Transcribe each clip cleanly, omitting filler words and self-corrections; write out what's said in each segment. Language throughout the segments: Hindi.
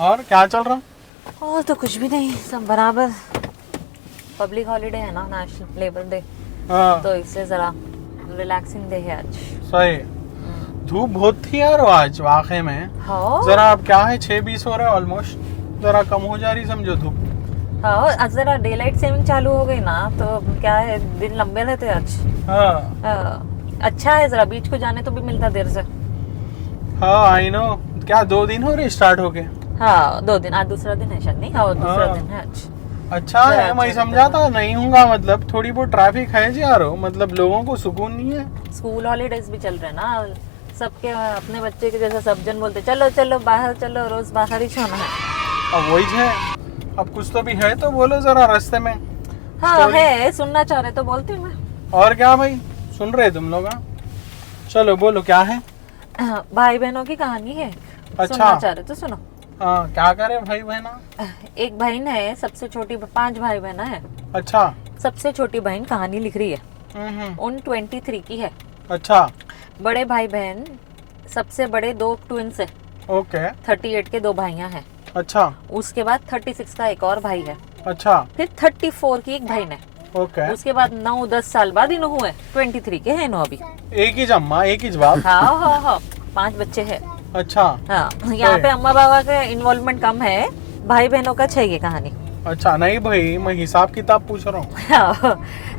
और क्या चल रहा? और तो कुछ भी नहीं, सब बराबर। पब्लिक हॉलीडे है ना, नेशनल लेबर डे, हाँ तो इससे जरा रिलैक्सिंग डे है आज। सही। धूप बहुत थी यार आज वाकई में। हाँ जरा अब क्या है 6:20 हो रहा है ऑलमोस्ट, जरा कम हो जा रही समझो धूप। हाँ, आज जरा डे लाइट सेविंग चालू हो गई ना, तो क्या है, दिन लंबे रहते आज। हाँ अच्छा है, जरा बीच को जाने तो भी मिलता देर से। हाँ आई नो। क्या 2 दिन हो रहे स्टार्ट होके? हाँ 2 दिन, आज दूसरा दिन है शायद, नहीं हाँ दूसरा हाँ। दिन है आज। अच्छा है, मैं समझा था नहीं होगा, मतलब थोड़ी बहुत ट्रैफिक है जी यारो, मतलब लोगों को सुकून नहीं है। स्कूल हॉलीडेज भी चल रहे हैं ना सबके, अपने बच्चे के जैसा सब जन बोलते चलो चलो बाहर चलो, रोज बाहर ही छोड़ना है। अब वही है, अब कुछ तो भी है तो बोलो जरा रास्ते में। हाँ Story। है, सुनना चाह रहे तो बोलती हूँ मैं। और क्या भाई, सुन रहे तुम लोग? हाँ? चलो बोलो क्या है। भाई बहनों की कहानी है। अच्छा। सुनना चाह रहे तो सुनो। हाँ क्या करे भाई बहना? एक बहन है, सबसे छोटी, 5 भाई बहन है। अच्छा। सबसे छोटी बहन कहानी लिख रही है, हम्म। उन 23 की है। अच्छा। बड़े भाई बहन, सबसे बड़े 2 ट्विंस है, ओके। 38 के 2 भाइयां हैं। अच्छा। उसके बाद 36 का एक और भाई है। अच्छा। फिर 34 की एक बहन है। ओके। उसके बाद 9-10 साल बाद इन्हों हुए 23 के हैं इन्हों अभी। एक ही जम्मा एक ही जवाब। हाँ हाँ हाँ, 5 बच्चे हैं। अच्छा। हाँ, यहाँ पे अम्मा बाबा का इन्वॉल्वमेंट कम है, भाई बहनों का है ये कहानी। अच्छा नहीं भाई, मैं हिसाब किताब पूछ रहा हूँ। हाँ,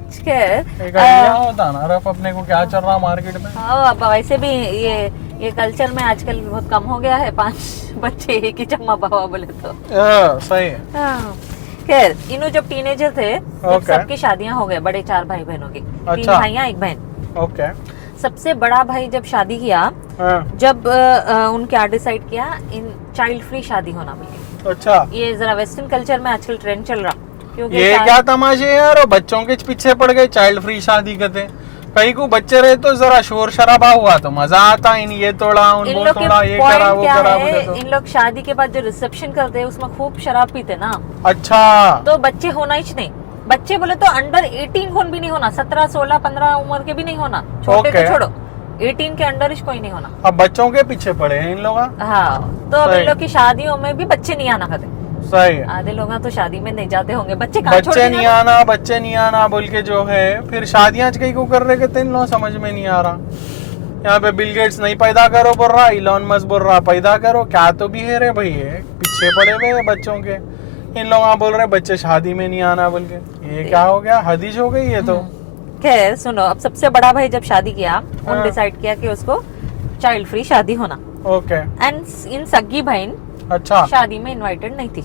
ठीक है। एक आइडिया होता ना रफ अपने को क्या चल रहा मार्केट में। हाँ, अब वैसे भी ये कल्चर में आजकल बहुत कम हो गया है, 5 बच्चे एक ही अम्मा बाबा बोले तो। सही है। हाँ, खैर इन्हों जब टीनेजर थे जब Okay. सबकी शादियां हो गए, बड़े 4 भाई बहनों की, 3 अच्छा। भाइयां 1 बहन। ओके। सबसे बड़ा भाई जब शादी किया, हाँ। जब उन क्या डिसाइड किया, इन चाइल्ड फ्री शादी होना चाहिए। अच्छा ये जरा वेस्टर्न कल्चर में आजकल ट्रेंड चल रहा, क्योंकि ये क्या तमाशे यार, बच्चों के पीछे पड़ गए, चाइल्ड फ्री शादी करते। कहीं को बच्चे रहे तो जरा शोर शराबा हुआ तो मजा आता, इन ये तोड़ा उन इन वो लोग के तोड़ा, ये करा पॉइंट वो क्या करा है, बोले तो। इन लोग शादी के बाद जो रिसेप्शन करते हैं उसमें खूब शराब पीते ना, अच्छा। तो बच्चे होना ही नहीं। बच्चे बोले तो अंडर 18 कौन भी नहीं होना, 17, 16, 15 उम्र के भी नहीं होना, छोटे Okay. तो छोड़ो, 18 के अंडर ही कोई नहीं होना। अब बच्चों के पीछे पड़े हैं इन लोग। हाँ, तो अब सही। इन लोग की शादियों में भी बच्चे नहीं आना खाते। सही है। आधे लोग तो शादी में नहीं जाते होंगे, बच्चे कहाँ छोड़ बच्चे के नहीं जाना? आना, बच्चे नहीं आना बोल के जो है फिर शादियां कहीं को कर रहे थे इन लोग, समझ में नहीं आ रहा। यहाँ पे बिल गेट्स नहीं पैदा करो बोल रहा, इलॉन मस्क बोल रहा पैदा करो, क्या तो भी है रे भाई, ये पीछे पड़े हुए हैं बच्चों के। इन लोग बोल रहे बच्चे शादी में नहीं आना बोल के, ये क्या हो गया, हदीज हो गई ये तो। खैर सुनो, अब सबसे बड़ा भाई जब शादी किया, उन हाँ। डिसाइड किया कि उसको चाइल्ड फ्री शादी होना। ओके। एंड इन सगी बहन अच्छा। शादी में इनवाइटेड नहीं थी,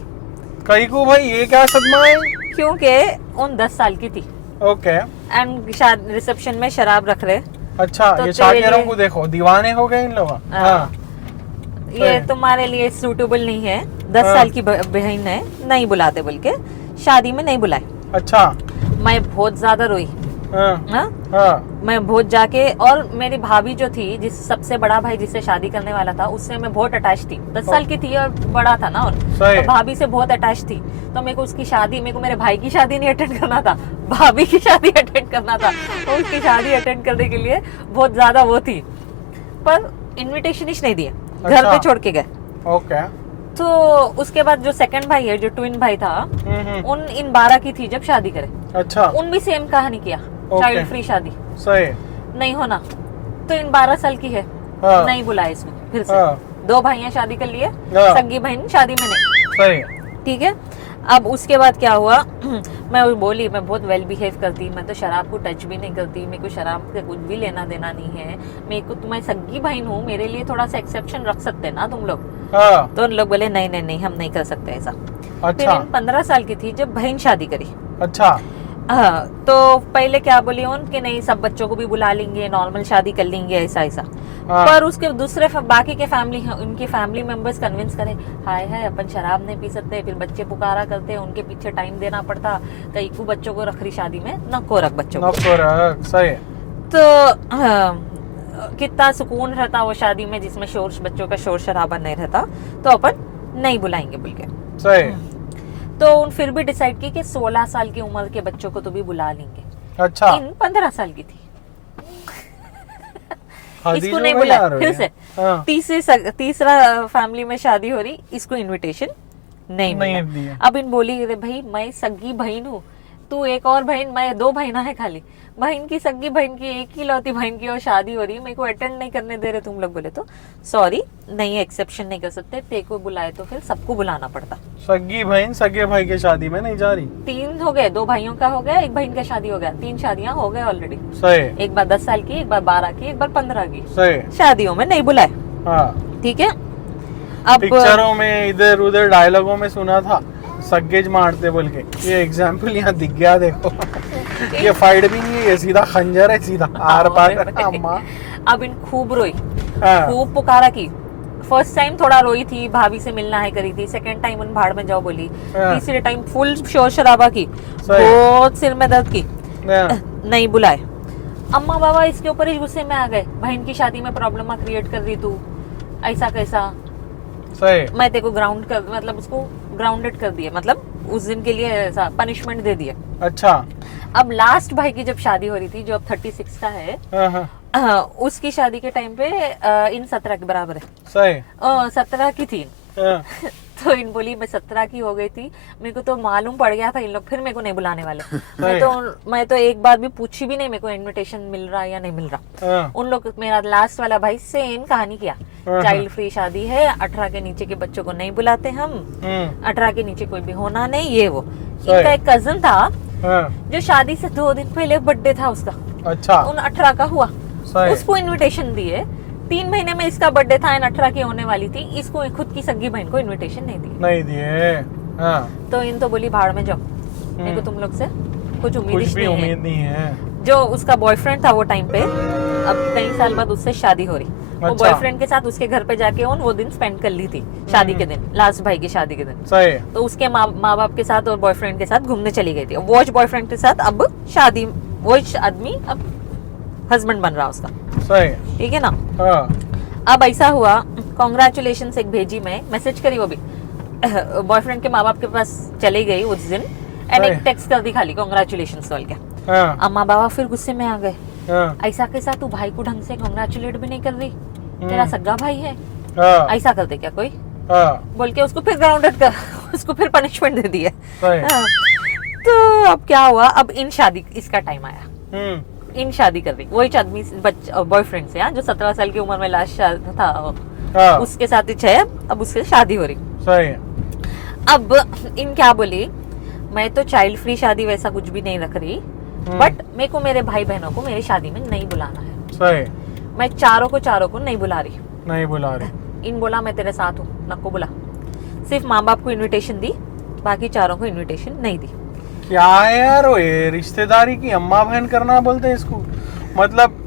कहीं को भाई ये क्या सदमा है? क्योंकि उन 10 साल की थी। ओके। एंड रिसेप्शन में शराब रख रहे, अच्छा तो ये तेरे शाकिरों लिए- को देखो, दीवाने हो गए इन लोग। हाँ। ये सही। तुम्हारे लिए सूटेबल नहीं है, 10 हाँ। साल की बहन है, नहीं बुलाते बोल के शादी में नहीं बुलाए। अच्छा। मैं बहुत ज्यादा रोई। हाँ। हाँ? हाँ। मैं बहुत जाके, और मेरी भाभी जो थी, जिस सबसे बड़ा भाई जिससे शादी करने वाला था, उससे मैं बहुत अटैच थी। 10 साल की थी और बड़ा था ना, और सही। तो भाभी से बहुत अटैच थी। तो मेरे को उसकी शादी, मेरे को मेरे भाई की शादी नहीं अटेंड करना था, भाभी की शादी अटेंड करना था। तो उसकी शादी अटेंड करने के लिए बहुत ज्यादा वो थी, पर इनविटेशन ही नहीं दिए, घर अच्छा। पे छोड़ के गए। ओके। तो उसके बाद जो सेकंड भाई है, जो ट्विन भाई था, उन इन 12 की थी जब शादी करे, अच्छा। उन भी सेम कहानी किया, चाइल्ड फ्री शादी सही। नहीं होना। तो इन 12 साल की है, हाँ। नहीं बुलाए इसमें फिर से। हाँ। 2 भाइयां शादी कर लिए, हाँ। सगी बहन शादी में नहीं। सही। ठीक है। अब उसके बाद क्या हुआ, मैं बोली मैं बहुत वेल बिहेव करती, मैं तो शराब को टच भी नहीं करती, मेरे को शराब से कुछ भी लेना देना नहीं है, मेरे को, तुम्हें सगी बहन हूँ, मेरे लिए थोड़ा सा एक्सेप्शन रख सकते ना तुम लोग। हाँ। तो उन लोग बोले नहीं नहीं नहीं, हम नहीं कर सकते ऐसा। फिर अच्छा। इन 15 साल की थी जब बहन शादी करी। अच्छा। हाँ, तो पहले क्या बोली उन कि नहीं, सब बच्चों को भी बुला लेंगे, नॉर्मल शादी कर लेंगे, ऐसा ऐसा। हाँ। पर उसके दूसरे बाकी के फैमिली, उनके फैमिली मेंबर्स कन्विंस करे, हाय हाय अपन शराब नहीं पी सकते, फिर बच्चे पुकारा करते, उनके पीछे टाइम देना पड़ता, कई को बच्चों को रख रही शादी में, न को रख बच्चों को। सही। तो कितना सुकून रहता वो शादी में, जिसमें शोर, बच्चों का शोर शराबा नहीं रहता, तो अपन नहीं बुलाएंगे बोल के। सही। तो उन फिर भी डिसाइड की कि 16 साल की उम्र के बच्चों को तो भी बुला लेंगे। अच्छा। इन 15 साल की थी। हदीज इसको हो नहीं गई बुलाया यार फिर ये। से। हाँ। तीसरा फैमिली में शादी हो रही, इसको इनविटेशन नहीं नहीं मिला। दिया। अब इन बोली अरे भाई मैं सगी बहन हूँ, तू एक और बहन, मैं 2 बहना है खाली, बहन की सगी बहन की एक ही लौती बहन की और शादी हो रही है, मेरे को अटेंड नहीं करने दे रहे तुम लोग। बोले तो सॉरी नहीं, एक्सेप्शन नहीं कर सकते, ते को बुलाए तो फिर सबको बुलाना पड़ता। सगी बहन सगे भाई के शादी में नहीं जा रही। 3 हो गए, 2 भाइयों का हो गया, 1 बहन का शादी हो गया, 3 शादियां हो गए ऑलरेडी। सही। एक बार 10 साल की, एक बार 12 की, एक बार 15 की, सही। शादियों में नहीं बुलाए। हाँ। ठीक है। अब पिक्चरों में इधर उधर डायलॉगों में सुना था सग्गेज मारते बोल के, ये एग्जाम्पल यहाँ दिख गया देखो। ये फाइट भी नहीं है, ये सीधा खंजर है, सीधा आर पार। अम्मा अब इन खूब रोई, हाँ। खूब पुकारा की। फर्स्ट टाइम थोड़ा रोई थी, भाभी से मिलना है करी थी। सेकंड टाइम उन भाड़ में जाओ बोली। हाँ। तीसरे टाइम फुल शोर शराबा की, सही। बहुत सिर में दर्द की, हाँ। नहीं बुलाए। अम्मा बाबा इसके ऊपर ही गुस्से में आ गए, बहन की शादी में प्रॉब्लम क्रिएट कर रही तू, ऐसा कैसा। सही। मैं तेरे को ग्राउंड कर, मतलब उसको ग्राउंडेड कर दिया, मतलब उस दिन के लिए ऐसा पनिशमेंट दे दिया। अच्छा। अब लास्ट भाई की जब शादी हो रही थी, जो अब 36 का है, हाँ हाँ। उसकी शादी के टाइम पे इन 17 के बराबर है। सही। 17 की थी। हाँ। तो इन बोली मैं 17 की हो गई थी, मेरे को तो मालूम पड़ गया था इन लोग फिर मेरे को नहीं बुलाने वाले। मैं तो एक बार भी पूछी भी नहीं मेरे को इनविटेशन मिल रहा या नहीं मिल रहा। हाँ। उन लोग, मेरा लास्ट वाला भाई सेम कहानी किया, हाँ। चाइल्ड फ्री शादी है, 18 के नीचे के बच्चों को नहीं बुलाते हम, 18 के नीचे कोई भी होना नहीं, ये वो। इनका एक कजन था हाँ। जो शादी से 2 दिन पहले बर्थडे था उसका, अच्छा। उन 18 का हुआ, सही। उसको इनविटेशन दिए। 3 महीने में इसका बर्थडे था, 18 की होने वाली थी, इसको खुद की सगी बहन को इनविटेशन नहीं दी। नहीं दिए। हाँ। तो इन तो बोली भाड़ में जाओ, मेरे को तुम लोग से कुछ उम्मीद कुछ भी नहीं उम्मीद है। नहीं है। जो उसका बॉयफ्रेंड था वो टाइम पे, अब कई साल बाद उससे शादी हो रही, वो अच्छा। बॉयफ्रेंड के साथ उसके घर पे जाके वो दिन स्पेंड कर ली थी, शादी के दिन, लास्ट भाई की शादी के दिन। सही। तो उसके माँ बाप के साथ और बॉयफ्रेंड के साथ घूमने चली गई थी। वॉच बॉयफ्रेंड के साथ अब शादी, वो आदमी अब हस्बैंड बन रहा उसका। सही। ठीक है ना। हाँ। अब ऐसा हुआ, कॉन्ग्रेचुलेशन एक भेजी, मैं मैसेज करी, वो भी बॉयफ्रेंड के माँ बाप के पास चली गई उस दिन, एंड एक टेक्स्ट कर दी खाली कॉन्ग्रेचुलेशन बोल के। हाँ। अम्मा बाबा फिर गुस्से में आ गए, हाँ। ऐसा कैसा, तू भाई को ढंग से कॉन्ग्रेचुलेट भी नहीं कर रही, तेरा सगा भाई है, हाँ। ऐसा करते क्या कोई, हाँ। बोल के उसको फिर ग्राउंडेड कर, उसको फिर पनिशमेंट दे दिया। सही। हाँ। तो अब क्या हुआ, अब इन शादी, इसका टाइम आया, इन शादी कर रही, वही आदमी बॉयफ्रेंड से, जो 17 साल की उम्र में लास्ट था, हाँ। उसके साथ ही है, अब उससे शादी हो रही। सही। अब इन क्या बोली, मैं तो चाइल्ड फ्री शादी वैसा कुछ भी नहीं रख रही, बट मेरे को मेरे भाई बहनों को मेरी शादी में नहीं बुलाना है। सही। मैं चारों को नहीं बुला रही। नहीं बुला रही। इन बोला मैं तेरे साथ हूँ, नको बुला, सिर्फ माँ बाप को इनविटेशन दी, बाकी चारों को इनविटेशन नहीं दी। क्या है यार, वो ये रिश्तेदारी की अम्मा बहन करना बोलते हैं इसको। मतलब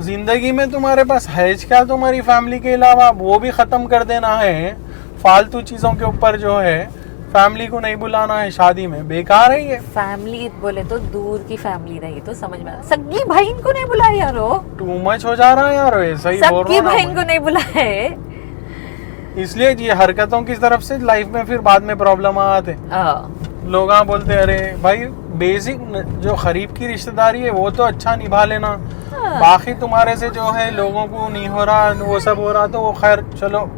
जिंदगी में तुम्हारे पास है क्या तुम्हारी फैमिली के अलावा, वो भी खत्म कर देना है फालतू चीजों के ऊपर, जो है फैमिली को नहीं बुलाना है शादी में, बेकार है ये। फैमिली बोले तो दूर की फैमिली रही तो समझ में आ, सगी बहन को नहीं बुलाया यार, टू मच हो जा रहा है यार, ये सही बोल सगी रहा हूँ बहन को नहीं बुलाए। इसलिए ये हरकतों की तरफ से लाइफ में फिर बाद में प्रॉब्लम आते। लोग बोलते अरे भाई बेसिक जो करीब की रिश्तेदारी है वो तो अच्छा निभा लेना, बाकी तुम्हारे से जो है लोगों को नहीं हो रहा, वो सब हो रहा, तो वो खैर चलो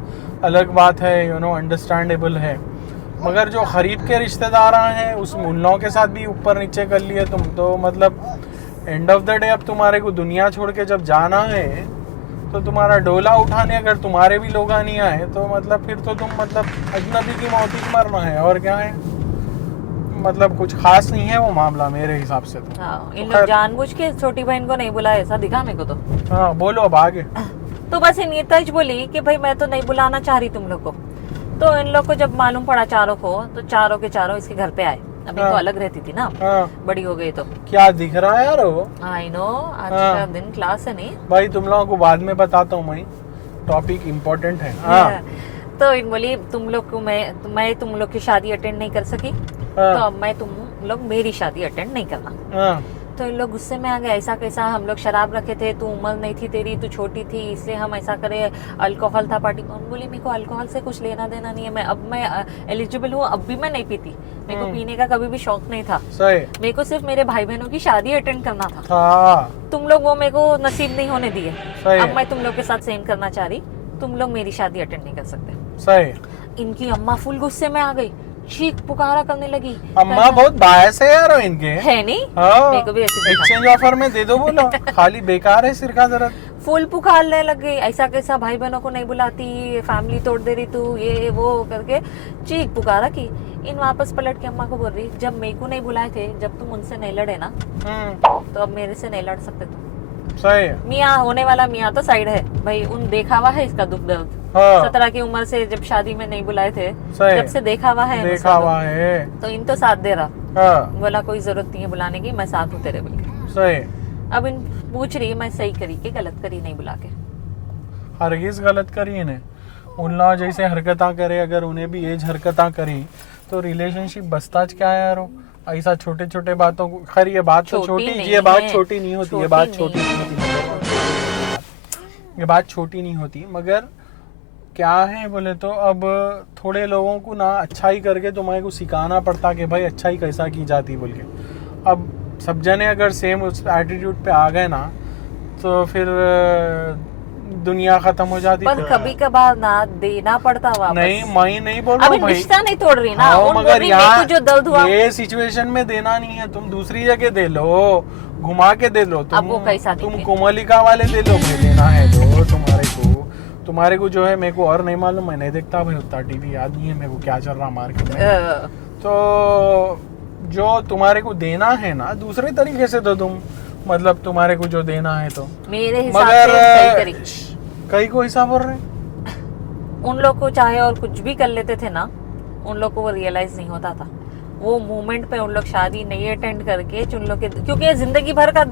अलग बात है, अंडरस्टैंडेबल है। मगर जो करीब के रिश्तेदार हैं उस उन लोगों के साथ भी ऊपर नीचे कर लिए तुम, तो मतलब एंड ऑफ द डे अब तुम्हारे को दुनिया छोड़ के जब जाना है तो तुम्हारा डोला उठाने अगर तुम्हारे भी लोग नहीं आए तो मतलब फिर तो तुम मतलब अजनबी की मौत ही मरना है, और क्या है। मतलब कुछ खास नहीं है वो मामला मेरे हिसाब से तो। इन लोग जानबूझ के छोटी बहन को नहीं बुलाया, ऐसा दिखा मेरे को तो। हाँ बोलो अब आगे। तो बस इन ये तज बोली कि भाई मैं तो नहीं बुलाना चाह रही तुम लोग को। तो इन लोग को जब मालूम पड़ा चारों को, तो चारों के चारों इसके घर पे आए। अभी तो अलग रहती थी ना, बड़ी हो गई तो। क्या दिख रहा है यार वो? आई नो, आज का दिन क्लास है नहीं भाई, तुम लोगों को बाद में बताता हूँ, मैं टॉपिक इम्पोर्टेंट है। तो इन बोली तुम लोग को मैं तुम लोग की शादी अटेंड नहीं कर सकी, तो अब मैं तुम लोग मेरी शादी अटेंड नहीं करना। तो इन लोग गुस्से में आ गए, ऐसा कैसा, हम लोग शराब रखे थे, तू उम्र नहीं थी तेरी, तू छोटी थी इसलिए हम ऐसा करे, अल्कोहल था पार्टी में। बोली मेरे को अल्कोहल से कुछ लेना देना नहीं है, मैं एलिजिबल हूँ, अब भी मैं नहीं पीती, मेरे को पीने का कभी भी शौक नहीं था, सही। मेरे को सिर्फ मेरे भाई बहनों की शादी अटेंड करना था, हाँ तुम लोग वो मेरे को नसीब नहीं होने दिए, सही। अब मैं तुम लोग के साथ सेम करना चाह रही, तुम लोग मेरी शादी अटेंड नहीं कर सकते। सही। इनकी अम्मा फुल गुस्से में आ गई, चीख पुकारा करने लगी, अम्मा बहुत बायस है यार इनके। है नहीं, हाँ, मेरे को भी ऐसे दिखा। एक्सचेंज ऑफर में दे दो बोलो, खाली बेकार है सिर का दर्द। फुल पुकारने लग गई, ऐसा कैसा, भाई बहनों को नहीं बुलाती, फैमिली तोड़ दे रही तू, ये वो करके चीख पुकारा की। इन वापस पलट के अम्मा को बोल रही, जब मेरे को नहीं बुलाए थे, जब तुम उनसे नहीं लड़े ना, तो अब मेरे से नहीं लड़ सकते तुम। सही। मियाँ होने वाला मियाँ तो साइड है भाई, उन देखा हुआ है इसका दुख दर्द। हाँ। 17 की उम्र से जब शादी में नहीं बुलाए थे, सही। जब से देखा हुआ है, देखा हुआ है। तो इन तो साथ दे रहा, हाँ। बोला कोई जरूरत नहीं है बुलाने की, मैं साथ हूँ तेरे बोल के। सही। अब इन पूछ रही मैं सही करी कि गलत करी नहीं बुला के। हरगिज गलत करी इन्हें, उन लोग जैसे हरकतां करे, अगर उन्हें भी एज हरकतां करी तो रिलेशनशिप बसता क्या है यार। ऐसा छोटे छोटे बातों को, खैर ये बात तो छोटी, ये बात छोटी नहीं होती, ये बात छोटी नहीं होती, ये बात छोटी नहीं होती, मगर क्या है बोले तो अब थोड़े लोगों को ना अच्छाई करके तुम्हारे को सिखाना पड़ता कि भाई अच्छाई कैसा की जाती बोल के। अब सब जने अगर सेम उस एटीट्यूड पे आ गए ना तो फिर दुनिया खत्म हो जाती। पर कभी कभार ना देना पड़ता वापस। नहीं, मैं नहीं बोल रहा अभी हूँ भाई, रिश्ता नहीं तोड़ रही ना, हाँ, उन मगर बोली यहाँ मेरे को जो दर्द हुआ, ये सिचुएशन में देना नहीं है, तुम दूसरी जगह दे लो, घुमा के दे लो, अब वो कैसा तुम देंगे? कोमलिका वाले दे लो भाई, देना है तो तुम्हारे को जो है, मेरे को और नहीं मालूम, मैं नहीं देखता भाई उतना टीवी, याद नहीं है मेरे को क्या चल रहा मार्केट में। तो जो तुम्हारे को देना है ना दूसरे तरीके से दो तुम, मतलब तुम्हारे को जो देना है तो। मेरे हिसाब मगर से सही करी। कई को ऐसा बोल रहे, उन लोग को चाहे और कुछ भी कर लेते थे ना, उन लोग को वो रियलाइज नहीं होता था, वो मोमेंट पे उन लोग शादी नहीं अटेंड करके उन लोग के, क्योंकि ये जिंदगी भर का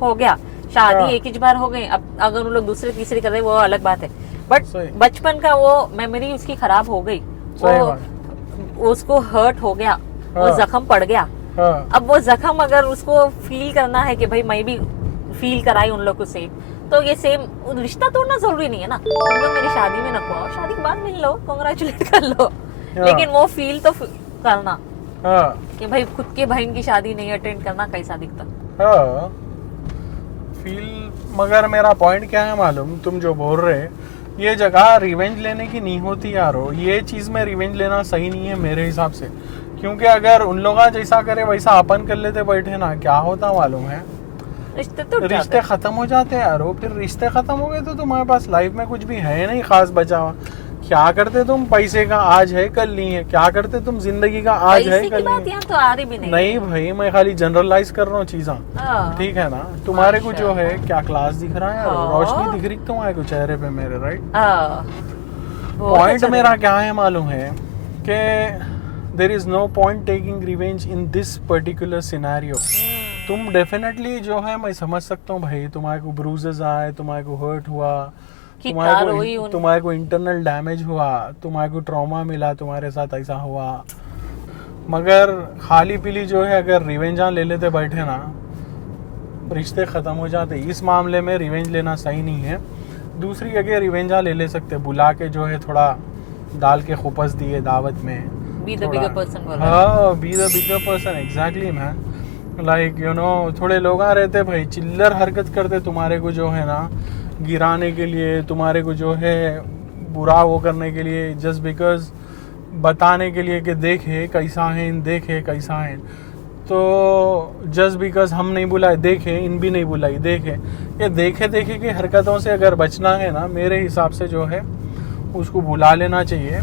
हो गया, शादी हाँ। एक ही बार हो गई, अब अगर उन लोग दूसरे तीसरी कर रहे वो अलग बात है, बट सही। बचपन का वो मेमोरी उसकी खराब हो गई, वो उसको हर्ट हो गया, वो हाँ। जख्म पड़ गया। हाँ। अब वो जख्म अगर उसको फील करना है कि भाई मैं भी फील कराई उन लोग को सेम, तो ये सेम रिश्ता तोड़ना जरूरी नहीं है ना, तुम लोग मेरी शादी में नको आओ, शादी के बाद मिल लो, कांग्रेचुलेट कर लो, लेकिन वो फील तो करना हाँ। कि भाई खुद के बहन की शादी नहीं अटेंड करना कैसा दिखता। हाँ फील, मगर मेरा पॉइंट क्या है मालूम, तुम जो बोल रहे ये जगह रिवेंज लेने की नहीं होती यारो, ये चीज़ में रिवेंज लेना सही नहीं है मेरे हिसाब से, क्योंकि अगर उन लोग जैसा करे वैसा अपन कर लेते बैठे ना, क्या होता मालूम है, रिश्ते खत्म हो जाते हैं यारो। फिर रिश्ते खत्म हो गए तो तुम्हारे पास लाइफ में कुछ भी है नहीं खास बचा हुआ। क्या करते तुम, पैसे का आज है कल नहीं है, क्या करते तुम जिंदगी का आज है कल नहीं है। तो आ रही भी नहीं भाई, मैं खाली जनरलाइज कर रहा हूँ चीज़ा, ठीक है ना। तुम्हारे को जो है क्या क्लास दिख रहा है, रोशनी दिख रही तुम्हारे को चेहरे पे मेरे, राइट। पॉइंट मेरा क्या है मालूम है कि there is no point taking revenge in this particular scenario. तुम डेफिनेटली जो है, मैं समझ सकता हूँ भाई, तुम्हारे को ब्रूजेस आए, तुम्हारे को हर्ट हुआ, तुम्हारे को इंटरनल डैमेज हुआ, तुम्हारे को ट्रॉमा मिला, तुम्हारे साथ ऐसा हुआ, मगर खाली पीली जो है अगर रिवेंजा ले लेते बैठे ना, रिश्ते ख़त्म हो जाते। इस मामले में रिवेंज लेना सही नहीं है। दूसरी जगह रिवेंजा ले सकते, बुला के जो है थोड़ा डाल के खुपस दिए दावत में, बी द बिगर पर्सन। हाँ, be the bigger person, exactly man. Like you know, थोड़े लोग आ रहते भाई चिल्लर हरकत करते तुम्हारे को जो है ना गिराने के लिए, तुम्हारे को जो है बुरा वो करने के लिए, जस्ट बिकॉज बताने के लिए कि देखे कैसा है, देखे कैसा है। तो जस्ट बिकॉज हम नहीं बुलाए, देखे इन भी नहीं बुलाई, देखे, ये देखे देखे की हरकतों से अगर बचना है ना, मेरे हिसाब से जो है उसको बुला लेना चाहिए।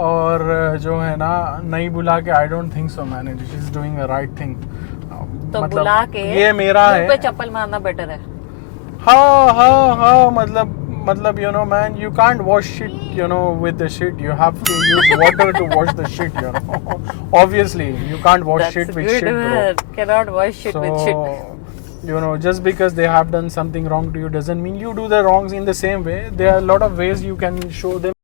और जो है ना नहीं बुला के, I don't think so man it is doing a right thing. तो मतलब बुला के ये मेरा है, पे चप्पल मारना बेटर है। हाँ, मतलब you know man, you can't wash shit, you know, with the shit. You have to use water to wash the shit, you know. Obviously you can't wash shit with shit, bro. Cannot wash shit with shit. You know, just because they have done something wrong to you doesn't mean you do the wrongs in the same way. There are a lot of ways you can show them